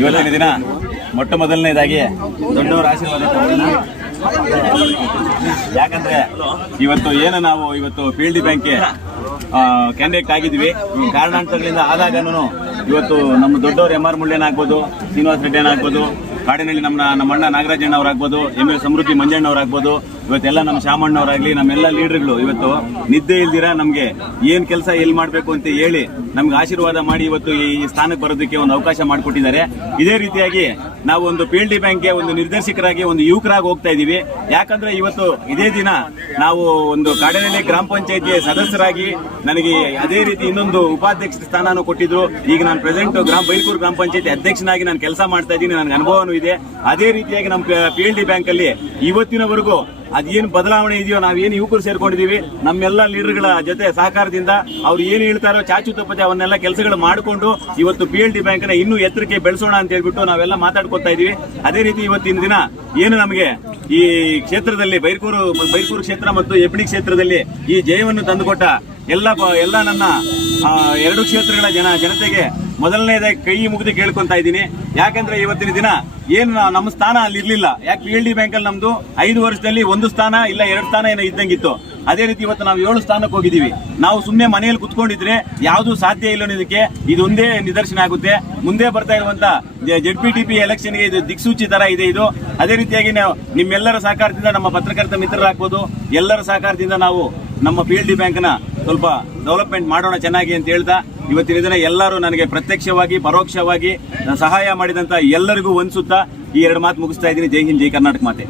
ಇವತ್ತಿನ ದಿನ ಮೊಟ್ಟ ಮೊದಲನೇದಾಗಿ ದೊಡ್ಡವರ ಆಶೀರ್ವಾದ. ಯಾಕಂದ್ರೆ ಇವತ್ತು ಏನು ನಾವು ಇವತ್ತು ಫೀಲ್ಡ್ ಬ್ಯಾಂಕ್ಗೆ ಕ್ಯಾಂಡಿಡೇಟ್ ಆಗಿದ್ವಿ ಕಾರಣಾಂತರಗಳಿಂದ ಆದಾಗನೂ ಇವತ್ತು ನಮ್ಮ ದೊಡ್ಡವರು ಎಂ ಆರ್ ಮುಳ್ಳೇನಾಗ್ಬೋದು ಶ್ರೀನಿವಾಸ ರೆಡ್ಡಿ ಆಗ್ಬೋದು ಕಾಡಿನಲ್ಲಿ ನಮ್ಮ ನಮ್ಮ ಅಣ್ಣ ನಾಗರಾಜಣ್ಣ ಅವರಾಗ್ಬೋದು ಎಂ ಎಲ್ ಸಮೃದ್ಧಿ ಮಂಜಣ್ಣ ಅವರಾಗ್ಬೋದು ಇವತ್ತೆಲ್ಲ ನಮ್ಮ ಶಾಮಣ್ಣವರಾಗ್ಲಿ ನಮ್ಮೆಲ್ಲ ಲೀಡರ್ಗಳು ಇವತ್ತು ನಿದ್ದೆ ಇಲ್ದಿರ ನಮಗೆ ಏನ್ ಕೆಲಸ ಎಲ್ಲಿ ಮಾಡ್ಬೇಕು ಅಂತ ಹೇಳಿ ನಮ್ಗೆ ಆಶೀರ್ವಾದ ಮಾಡಿ ಇವತ್ತು ಈ ಸ್ಥಾನಕ್ಕೆ ಬರೋದಕ್ಕೆ ಒಂದು ಅವಕಾಶ ಮಾಡಿಕೊಟ್ಟಿದ್ದಾರೆ. ಇದೇ ರೀತಿಯಾಗಿ ನಾವು ಒಂದು ಪಿ ಎಲ್ ಡಿ ಬ್ಯಾಂಕ್ಗೆ ಒಂದು ನಿರ್ದೇಶಕರಾಗಿ ಒಂದು ಯುವಕರಾಗಿ ಹೋಗ್ತಾ ಇದ್ದೀವಿ ಯಾಕಂದ್ರೆ ಇವತ್ತು ಇದೇ ದಿನ ನಾವು ಒಂದು ಕಾಡಿನಲ್ಲಿ ಗ್ರಾಮ ಪಂಚಾಯತಿ ಸದಸ್ಯರಾಗಿ ನನಗೆ ಅದೇ ರೀತಿ ಇನ್ನೊಂದು ಉಪಾಧ್ಯಕ್ಷ ಸ್ಥಾನನೂ ಕೊಟ್ಟಿದ್ರು. ಈಗ ನಾನು ಪ್ರೆಸೆಂಟ್ ಗ್ರಾಮ ಬೈಕೂರು ಗ್ರಾಮ ಪಂಚಾಯತಿ ಅಧ್ಯಕ್ಷನಾಗಿ ನಾನು ಕೆಲಸ ಮಾಡ್ತಾ ಇದ್ದೀನಿ ನನಗೆ ಅನುಭವನೂ ಇದೆ. ಅದೇ ರೀತಿಯಾಗಿ ನಮ್ಮ ಪಿ ಎಲ್ ಡಿ ಬ್ಯಾಂಕಲ್ಲಿ ಇವತ್ತಿನವರೆಗೂ ಅದೇನು ಬದಲಾವಣೆ ಇದೆಯೋ, ನಾವೇನು ಯುವಕರು ಸೇರ್ಕೊಂಡಿದೀವಿ ನಮ್ಮೆಲ್ಲ ಲೀಡರ್ಗಳ ಜೊತೆ ಸಹಕಾರದಿಂದ ಅವ್ರು ಏನು ಹೇಳ್ತಾರೋ ಚಾಚು ತಪ್ಪದೆ ಅವನ್ನೆಲ್ಲ ಕೆಲಸಗಳು ಮಾಡಿಕೊಂಡು ಇವತ್ತು ಪಿ ಎಲ್ ಡಿ ಬ್ಯಾಂಕ್ನ ಇನ್ನೂ ಎತ್ತರಕ್ಕೆ ಬೆಳೆಸೋಣ ಅಂತ ಹೇಳ್ಬಿಟ್ಟು ನಾವೆಲ್ಲ ಮಾತಾಡ್ಕೊತಾ ಇದೀವಿ ಅದೇ ರೀತಿ ಇವತ್ತಿನ ದಿನ ಏನು ನಮಗೆ ಈ ಕ್ಷೇತ್ರದಲ್ಲಿ ಬೈರ್ಕೂರು ಬೈರ್ಕೂರು ಕ್ಷೇತ್ರ ಮತ್ತು ಎಬ್ಬಿಡಿ ಕ್ಷೇತ್ರದಲ್ಲಿ ಈ ಜಯವನ್ನು ತಂದುಕೊಟ್ಟ ಎಲ್ಲ ಎಲ್ಲ ನನ್ನ ಎರಡು ಕ್ಷೇತ್ರಗಳ ಜನ, ಜನತೆಗೆ ಮೊದಲನೇದಾಗಿ ಕೈ ಮುಗಿದು ಕೇಳ್ಕೊಂತ ಇದ್ದೀನಿ. ಯಾಕಂದ್ರೆ ಇವತ್ತಿನ ದಿನ ಏನು ನಮ್ಮ ಸ್ಥಾನ ಅಲ್ಲಿ ಇರಲಿಲ್ಲ. ಯಾಕೆ ಪಿ ಎಲ್ ಡಿ ಬ್ಯಾಂಕಲ್ಲಿ ನಮ್ದು ಐದು ವರ್ಷದಲ್ಲಿ ಒಂದು ಸ್ಥಾನ ಇಲ್ಲ ಎರಡು ಸ್ಥಾನ ಏನೋ ಇದ್ದಂಗಿತ್ತು. ಅದೇ ರೀತಿ ಇವತ್ತು ನಾವು ಏಳು ಸ್ಥಾನಕ್ಕೆ ಹೋಗಿದ್ದೀವಿ. ನಾವು ಸುಮ್ಮನೆ ಮನೆಯಲ್ಲಿ ಕುತ್ಕೊಂಡಿದ್ರೆ ಯಾವುದು ಸಾಧ್ಯ ಇಲ್ಲ ಅನ್ನೋದಕ್ಕೆ ಇದೊಂದೇ ನಿದರ್ಶನ ಆಗುತ್ತೆ. ಮುಂದೆ ಬರ್ತಾ ಇರುವಂತ ಜೆಡ್ ಪಿ ಟಿ ಪಿ ಎಲೆಕ್ಷನ್ಗೆ ಇದು ದಿಕ್ಸೂಚಿ ತರ ಇದೆ ಇದು. ಅದೇ ರೀತಿಯಾಗಿ ನಾವು ನಿಮ್ಮೆಲ್ಲರ ಸಹಕಾರದಿಂದ ನಮ್ಮ ಪತ್ರಕರ್ತ ಮಿತ್ರರಾಗ್ಬೋದು. ಎಲ್ಲರ ಸಹಕಾರದಿಂದ ನಾವು ನಮ್ಮ ಪಿ ಎಲ್ ಡಿ ಬ್ಯಾಂಕ್ನ ಸ್ವಲ್ಪ ಡೆವಲಪ್ಮೆಂಟ್ ಮಾಡೋಣ ಚೆನ್ನಾಗಿ ಅಂತ ಹೇಳ್ತಾ, ಇವತ್ತಿನ ದಿನ ಎಲ್ಲರೂ ನನಗೆ ಪ್ರತ್ಯಕ್ಷವಾಗಿ, ಪರೋಕ್ಷವಾಗಿ ಸಹಾಯ ಮಾಡಿದಂತ ಎಲ್ಲರಿಗೂ ಒಂದ್ಸುತ್ತಾ ಈ ಎರಡು ಮಾತು ಮುಗಿಸ್ತಾ ಇದ್ದೀನಿ. ಜೈ ಹಿಂದ್, ಜೈ ಕರ್ನಾಟಕ ಮಾತೆ.